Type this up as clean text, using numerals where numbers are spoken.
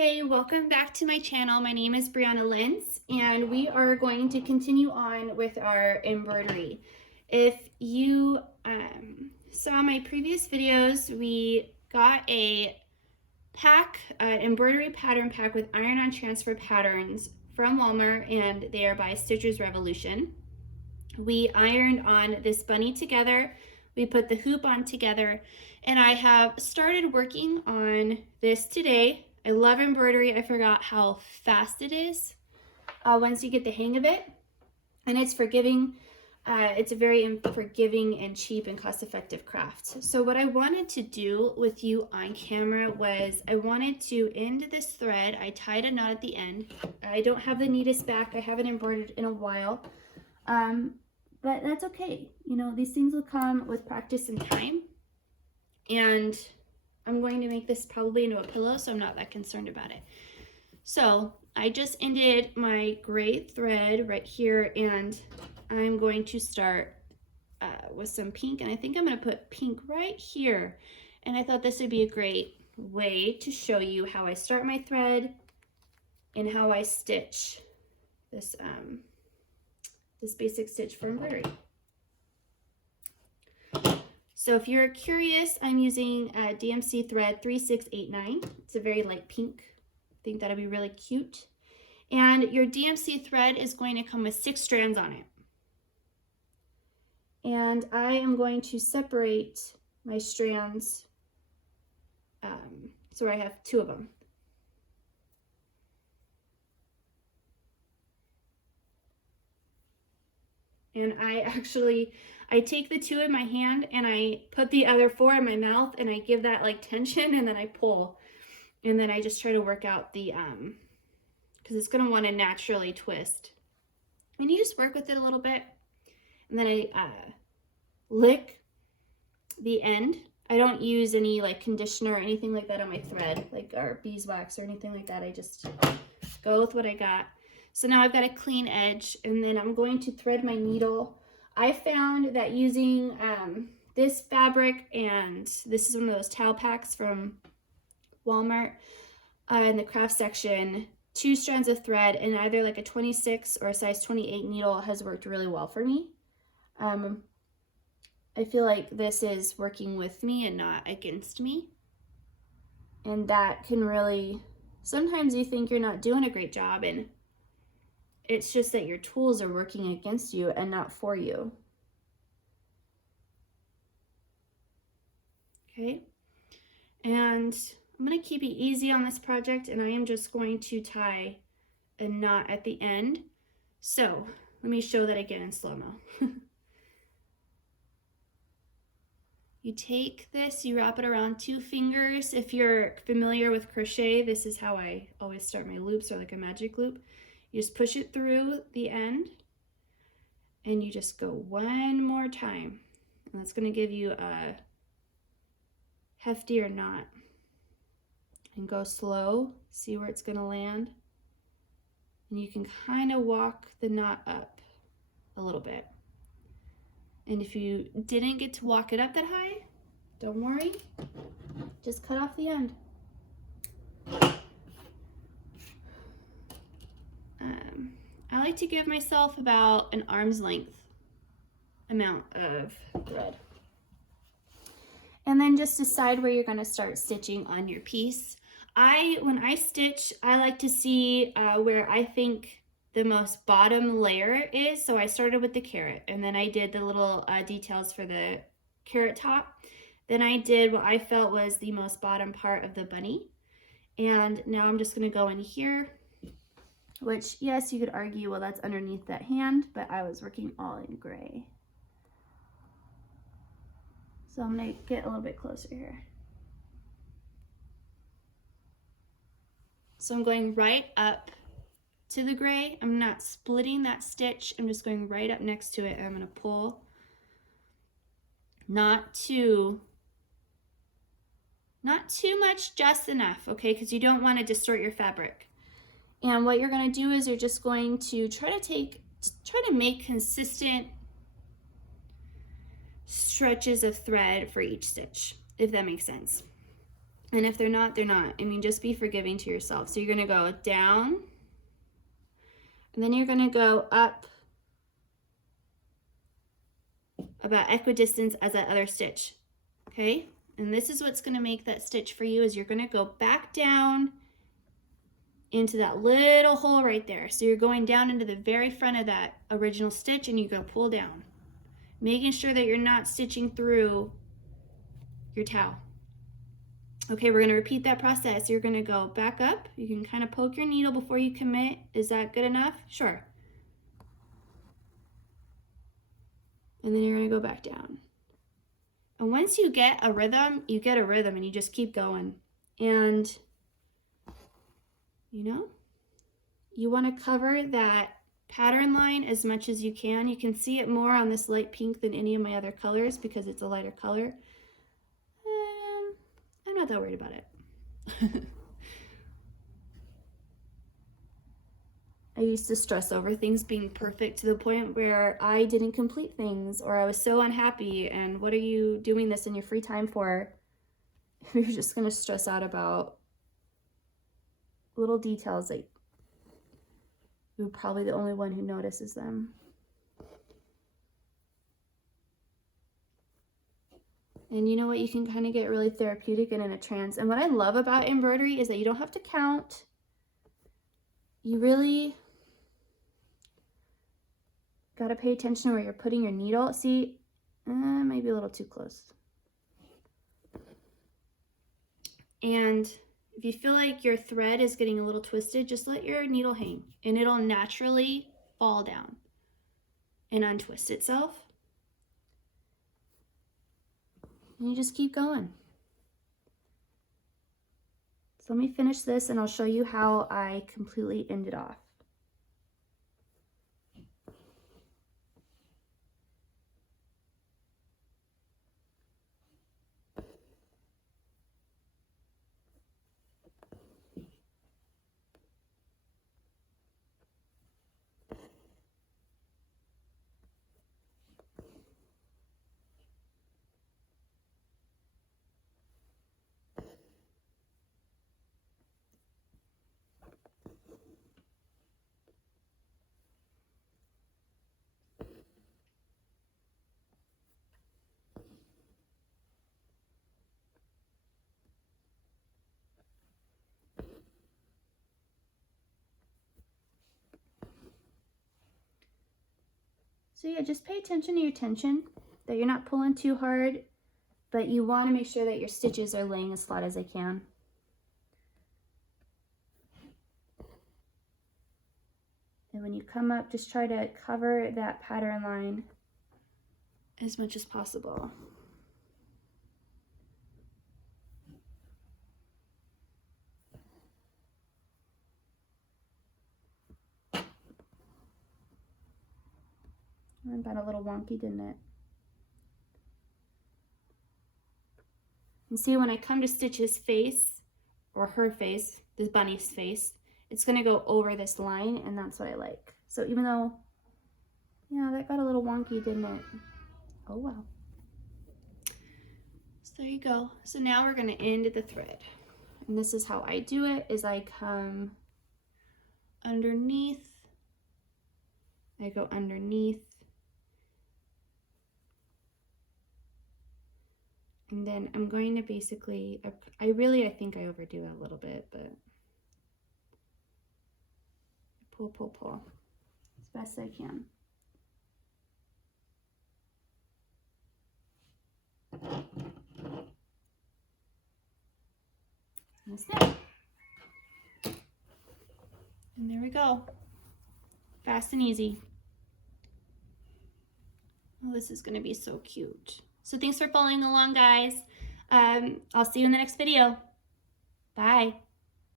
Hey, welcome back to my channel. My name is Brianna Lentz, and we are going to continue on with our embroidery. If you saw my previous videos, we got a pack, embroidery pattern pack with iron-on transfer patterns from Walmart, and they are by Stitcher's Revolution. We ironed on this bunny together. We put the hoop on together, and I have started working on this today. I love embroidery. I forgot how fast it is once you get the hang of it, and it's forgiving. It's a very forgiving and cheap and cost-effective craft. So what I wanted to do with you on camera was I wanted to end this thread. I tied a knot at the end. I don't have the neatest back. I haven't embroidered in a while, but that's okay. You know, these things will come with practice and time, and I'm going to make this probably into a pillow, so I'm not that concerned about it. So I just ended my gray thread right here, and I'm going to start with some pink, and I think I'm going to put pink right here. And I thought this would be a great way to show you how I start my thread and how I stitch this this basic stitch for embroidery. So if you're curious, I'm using DMC thread 3689. It's a very light pink. I think that'll be really cute. And your DMC thread is going to come with 6 strands on it. And I am going to separate my strands so I have 2 of them. And I take the 2 in my hand and I put the other 4 in my mouth, and I give that like tension, and then I pull. And then I just try to work out the, because it's going to want to naturally twist. And you just work with it a little bit. And then I lick the end. I don't use any like conditioner or anything like that on my thread, like or beeswax or anything like that. I just go with what I got. So now I've got a clean edge, and then I'm going to thread my needle. I found that using this fabric, and this is one of those towel packs from Walmart in the craft section, 2 strands of thread and either like a 26 or a size 28 needle has worked really well for me. I feel like this is working with me and not against me. And that can really, sometimes you think you're not doing a great job, and it's just that your tools are working against you and not for you. Okay, and I'm going to keep it easy on this project, and I am just going to tie a knot at the end. So let me show that again in slow-mo. You take this, you wrap it around 2 fingers. If you're familiar with crochet, this is how I always start my loops, or like a magic loop. You just push it through the end, and you just go 1 more time. And that's going to give you a heftier knot. And go slow, see where it's going to land. And you can kind of walk the knot up a little bit. And if you didn't get to walk it up that high, don't worry, just cut off the end. I like to give myself about an arm's length amount of thread. And then just decide where you're going to start stitching on your piece. When I stitch, I like to see where I think the most bottom layer is. So I started with the carrot, and then I did the little details for the carrot top. Then I did what I felt was the most bottom part of the bunny. And now I'm just going to go in here, which, yes, you could argue, well, that's underneath that hand, but I was working all in gray. So I'm going to get a little bit closer here. So I'm going right up to the gray. I'm not splitting that stitch. I'm just going right up next to it, and I'm going to pull. Not too much, just enough, okay? Because you don't want to distort your fabric. And what you're going to do is you're just going to try to make consistent stretches of thread for each stitch, if that makes sense. And if they're not, they're not. I mean, just be forgiving to yourself. So you're gonna go down, and then you're gonna go up about equidistant as that other stitch, okay? And this is what's gonna make that stitch for you, is you're gonna go back down into that little hole right there. So you're going down into the very front of that original stitch, and you go pull down, making sure that you're not stitching through your towel. Okay, we're gonna repeat that process. You're gonna go back up. You can kind of poke your needle before you commit. Is that good enough? Sure. And then you're gonna go back down. And once you get a rhythm, and you just keep going. And, you know, you wanna cover that pattern line as much as you can. You can see it more on this light pink than any of my other colors because it's a lighter color. I'm not that worried about it. I used to stress over things being perfect to the point where I didn't complete things, or I was so unhappy. And what are you doing this in your free time for? You're just going to stress out about little details that you're probably the only one who notices them. And you know what? You can kind of get really therapeutic and in a trance. And what I love about embroidery is that you don't have to count. You really got to pay attention where you're putting your needle. See, maybe a little too close. And if you feel like your thread is getting a little twisted, just let your needle hang, and it'll naturally fall down and untwist itself. And you just keep going. So let me finish this and I'll show you how I completely end it off. So yeah, just pay attention to your tension, that you're not pulling too hard, but you want to make sure that your stitches are laying as flat as they can. And when you come up, just try to cover that pattern line as much as possible. That got a little wonky, didn't it? And see, when I come to stitch his face, or her face, this bunny's face, it's gonna go over this line, and that's what I like. So even though, yeah, that got a little wonky, didn't it? Oh well. So there you go. So now we're gonna end the thread. And this is how I do it, is I come underneath, I go underneath, and then I'm going to basically, I think I overdo it a little bit, but pull, pull, pull as best I can. And that's it. And there we go. Fast and easy. Oh, this is going to be so cute. So thanks for following along, guys. I'll see you in the next video. Bye.